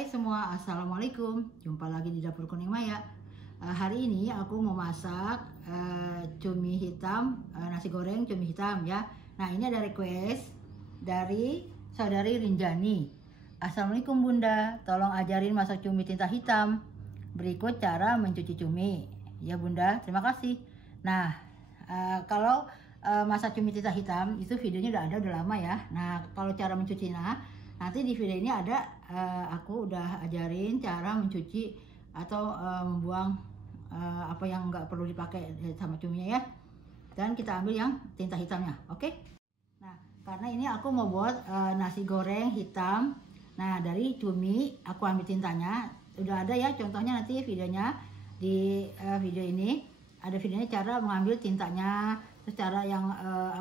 Hai semua, assalamualaikum. Jumpa lagi di dapur Kuning Maya. Hari ini aku mau masak cumi hitam, nasi goreng cumi hitam ya. Nah, ini ada request dari saudari Rinjani. Assalamualaikum Bunda, tolong ajarin masak cumi tinta hitam. Berikut cara mencuci cumi. Ya Bunda, terima kasih. Nah, kalau masak cumi tinta hitam itu videonya udah lama ya. Nah, kalau cara mencucinya nanti di video ini ada aku udah ajarin cara mencuci atau membuang apa yang nggak perlu dipakai sama cuminya ya. Dan kita ambil yang tinta hitamnya, oke? Nah, karena ini aku mau buat nasi goreng hitam. Nah, dari cumi aku ambil tintanya. Udah ada ya contohnya, nanti videonya di video ini ada videonya cara mengambil tintanya, terus cara yang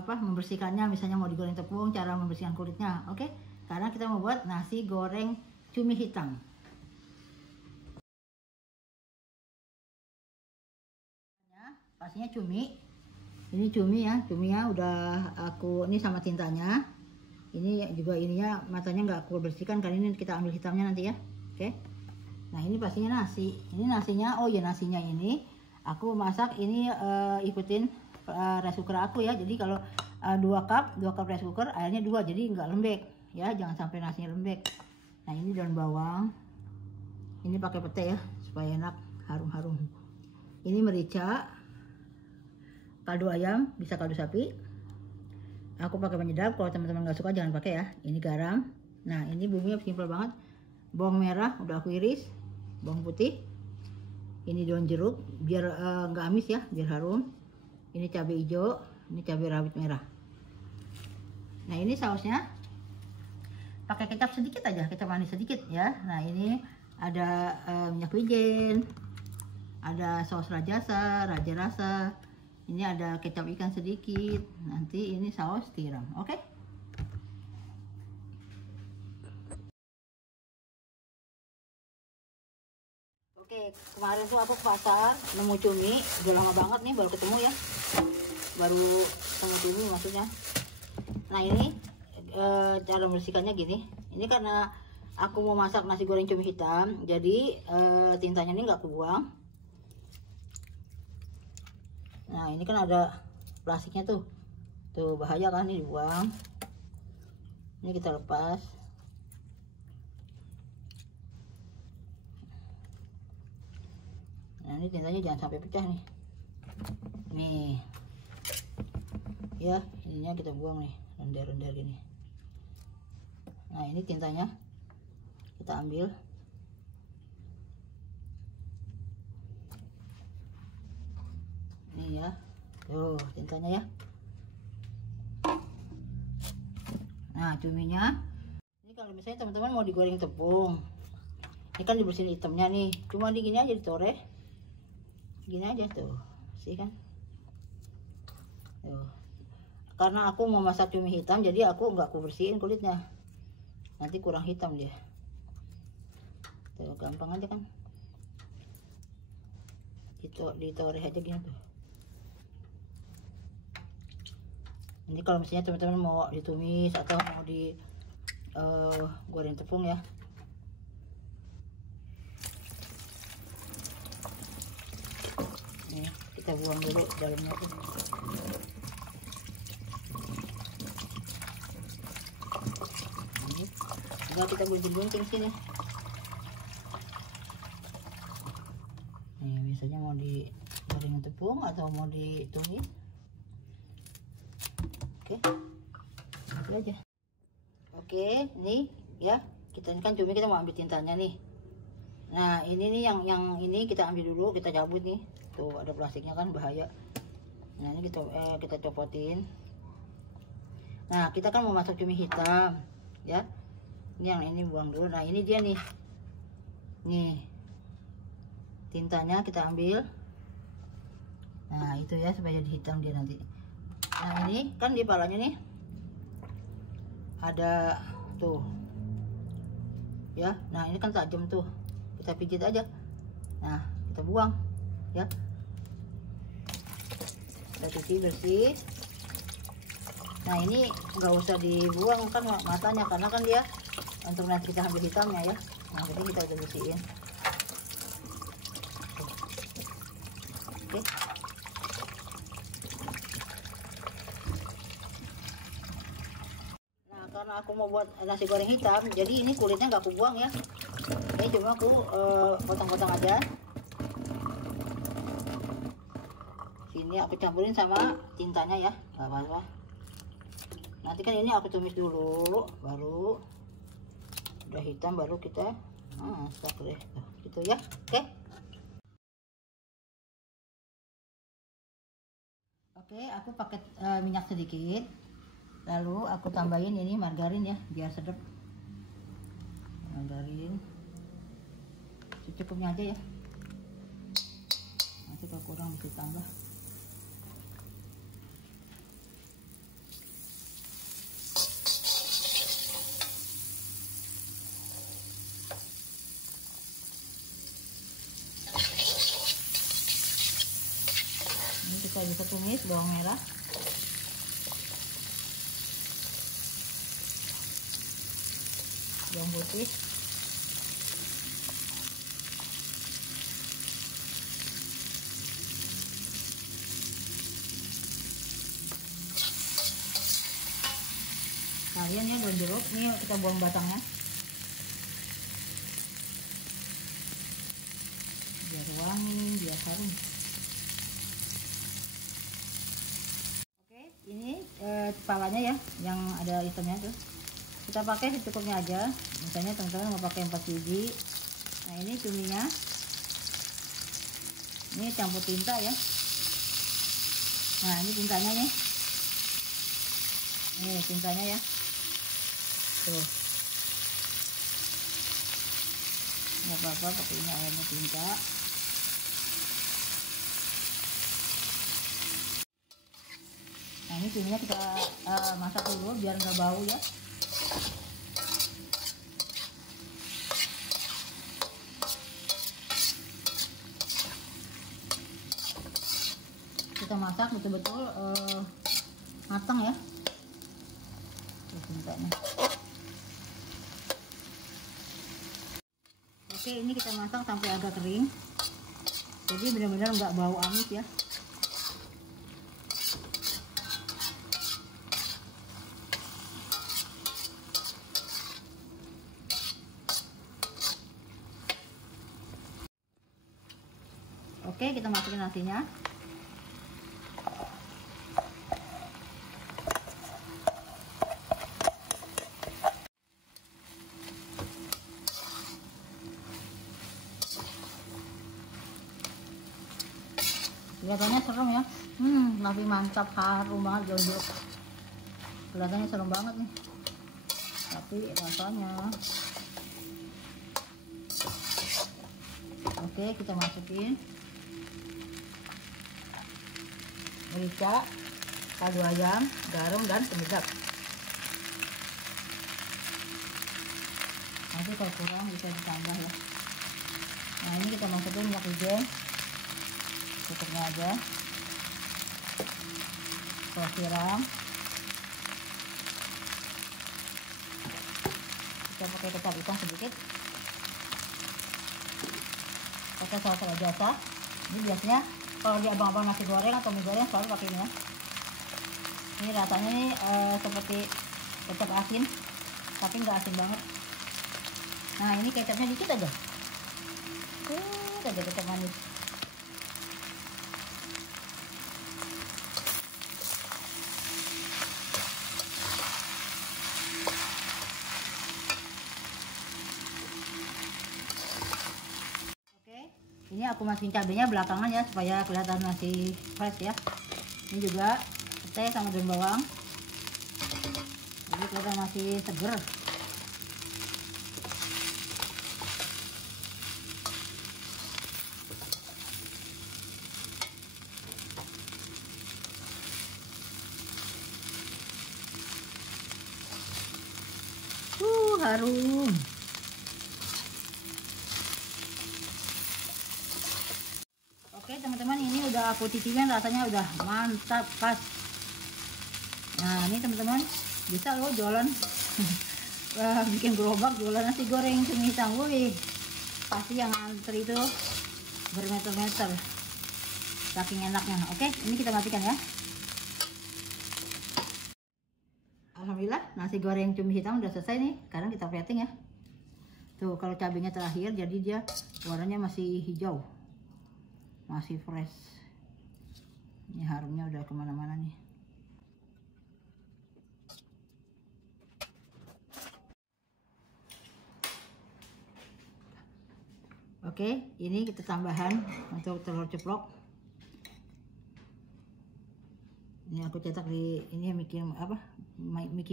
membersihkannya, misalnya mau digoreng tepung, cara membersihkan kulitnya, oke? Karena kita mau buat nasi goreng cumi hitam. Pastinya cumi. Ini cumi ya, cuminya udah aku ini sama tintanya. Ini juga ininya matanya nggak aku bersihkan, karena ini kita ambil hitamnya nanti ya. Oke. Nah, ini pastinya nasi. Ini nasinya, oh ya nasinya ini aku masak ini ikutin rice cooker aku ya. Jadi kalau 2 cup rice cooker, airnya 2, jadi nggak lembek. Ya, jangan sampai nasinya lembek. Nah, ini daun bawang. Ini pakai pete ya, supaya enak, harum-harum. Ini merica. Kaldu ayam, bisa kaldu sapi. Aku pakai penyedap, kalau teman-teman nggak suka jangan pakai ya. Ini garam. Nah, ini bumbunya simpel banget. Bawang merah udah aku iris, bawang putih. Ini daun jeruk, biar nggak amis ya, biar harum. Ini cabai hijau, ini cabai rawit merah. Nah, ini sausnya pakai kecap sedikit aja, kecap manis sedikit ya. Nah, ini ada minyak wijen, ada saus raja rasa, ini ada kecap ikan sedikit, nanti ini saus tiram, oke? Oke, kemarin tuh aku ke pasar nemu cumi, udah lama banget nih baru ketemu ya, baru ketemu cumi maksudnya. Nah, ini cara membersihkannya gini. Ini karena aku mau masak nasi goreng cumi hitam, jadi tintanya ini nggak aku buang. Nah, ini kan ada plastiknya tuh bahaya kan, ini dibuang. Ini kita lepas. Nah, ini tintanya jangan sampai pecah nih. Nih ya, ininya kita buang nih, render gini. Nah, ini tintanya kita ambil. Ini ya, tuh tintanya ya. Nah, cuminya ini kalau misalnya teman-teman mau digoreng tepung, ini kan dibersihin hitamnya nih, cuma di gini aja ditoreh, gini aja tuh, sih kan. Tuh, karena aku mau masak cumi hitam, jadi aku nggak aku bersihin kulitnya, nanti kurang hitam dia. Tuh, gampang aja kan, ditoreh aja gini tuh. Ini kalau misalnya teman-teman mau ditumis atau mau di goreng tepung ya. Nih, kita buang dulu dalamnya tuh. Ini tinggal kita gunting-gunting sini. Nih, misalnya mau di goreng tepung atau mau ditumis. Oke, itu aja. Oke, nih ya, kita ini kan cumi kita mau ambil tintanya nih. Nah, ini nih yang ini kita ambil dulu, kita cabut nih. Tuh ada plastiknya kan, bahaya. Nah, ini kita copotin. Nah, kita kan mau masak cumi hitam ya. Ini yang ini buang dulu. Nah, ini dia nih. Nih, tintanya kita ambil. Nah, itu ya, supaya jadi hitam dia nanti. Nah, ini kan di palanya nih ada tuh ya. Nah, ini kan tajam tuh, kita pijit aja. Nah, kita buang ya. Kita cuci bersih. Nah, ini nggak usah dibuang kan matanya, karena kan dia untuk nanti kita ambil hitamnya ya. Nah, jadi kita udah bersihin. Oke. Nah, karena aku mau buat nasi goreng hitam, jadi ini kulitnya nggak aku buang ya. Ini cuma aku potong-potong aja. Sini aku campurin sama tintanya ya, nggak apa-apa. Nanti kan ini aku tumis dulu, baru udah hitam baru kita masak deh, gitu ya. Oke. Oke, aku pakai minyak sedikit. Lalu aku tambahin ini margarin ya, biar sedap. Margarin secukupnya aja ya. Nanti kalau kurang bisa tambah. Ini kita bisa tumis bawang merah. Bawang putih. Kalian ya daun jeruk, ini kita buang batangnya. Biar wangi, biar harum. Oke, ini kepalanya ya, yang ada itemnya tuh. Kita pakai secukupnya aja. Misalnya teman-teman mau pakai 4 biji. Nah, ini cuminya. Ini campur tinta ya. Nah, ini tintanya nih. Ini tintanya ya. Tuh. Nggak apa-apa pakai ini airnya tinta. Nah, ini cuminya kita masak dulu biar nggak bau ya. Kita masak betul-betul matang ya. Tintanya. Oke, ini kita masak sampai agak kering. Jadi benar-benar nggak bau amis ya. Oke, kita masukin nasinya. Kelihatannya serem ya. Tapi mantap, harum banget daun jeruk. Kelihatannya serem banget nih. Tapi rasanya. Oke, kita masukin merica, kaldu ayam, garam dan penyedap. Nanti kalau kurang bisa ditambah ya. Nah, ini kita masukin minyak wijen. Cukupnya aja. Saus tiram. Kita pakai kecap hitam sedikit. Pakai saus rajasa. Ini biasanya kalau di abang-abang nasi goreng atau mie goreng selalu pakai ini ya. Ini rasanya nih seperti kecap asin, tapi nggak asin banget. Nah, ini kecapnya dikit aja. Aja kecap manis. Ini aku masukin cabenya belakangan ya supaya kelihatan masih fresh ya. Ini juga petai sama daun bawang. Jadi kelihatan masih seger. Harum. Oke teman-teman, ini udah aku cicipin, rasanya udah mantap pas. Nah ini teman-teman bisa loh jualan bikin gerobak jualan nasi goreng cumi hitam. Wih, pasti yang antri itu bermeter-meter saking enaknya. Oke, ini kita matikan ya. Alhamdulillah nasi goreng cumi hitam udah selesai nih. Sekarang kita plating ya. Tuh kalau cabenya terakhir jadi dia warnanya masih hijau, masih fresh. Ini harumnya udah kemana-mana nih. Oke, ini kita tambahan untuk telur ceplok. Ini aku cetak di ini Mickey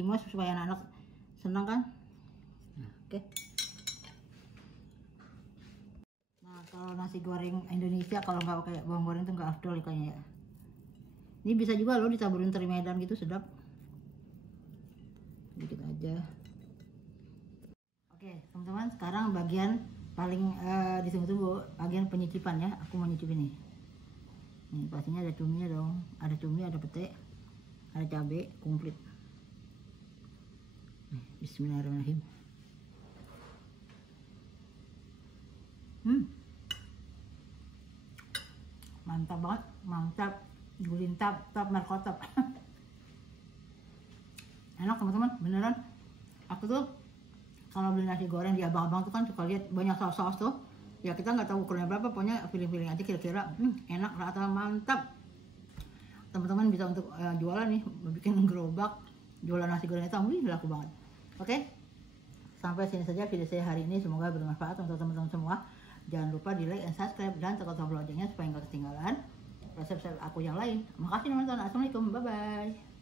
Mouse supaya anak-anak senang kan. Oke. Nah, kalau nasi goreng Indonesia kalau nggak pakai bawang goreng itu nggak afdol kayaknya ya. Ini bisa juga loh ditaburin teri Medan gitu, sedap. Sedikit aja. Oke, teman-teman, sekarang bagian paling ditunggu-tunggu, bagian penyicipan ya. Aku mau nyicipin nih. Nih pastinya ada cuminya dong, ada cumi, ada pete, ada cabai, komplit. Bismillahirrahmanirrahim. Mantap banget, mantap, gulintap, top markotop. Enak teman-teman, beneran. Aku tuh kalau beli nasi goreng di abang-abang tuh kan suka lihat banyak saus-saus tuh. Ya kita nggak tahu ukurannya berapa, pokoknya pilih-pilih aja kira-kira enak, rata, mantap. Teman-teman bisa untuk jualan nih, bikin gerobak, jualan nasi goreng hitam, laku banget. Oke, sampai sini saja video saya hari ini, semoga bermanfaat untuk teman-teman semua. Jangan lupa di like dan subscribe dan tekan tombol loncengnya supaya nggak ketinggalan resep-resep aku yang lain. Makasih teman-teman, assalamualaikum, bye-bye.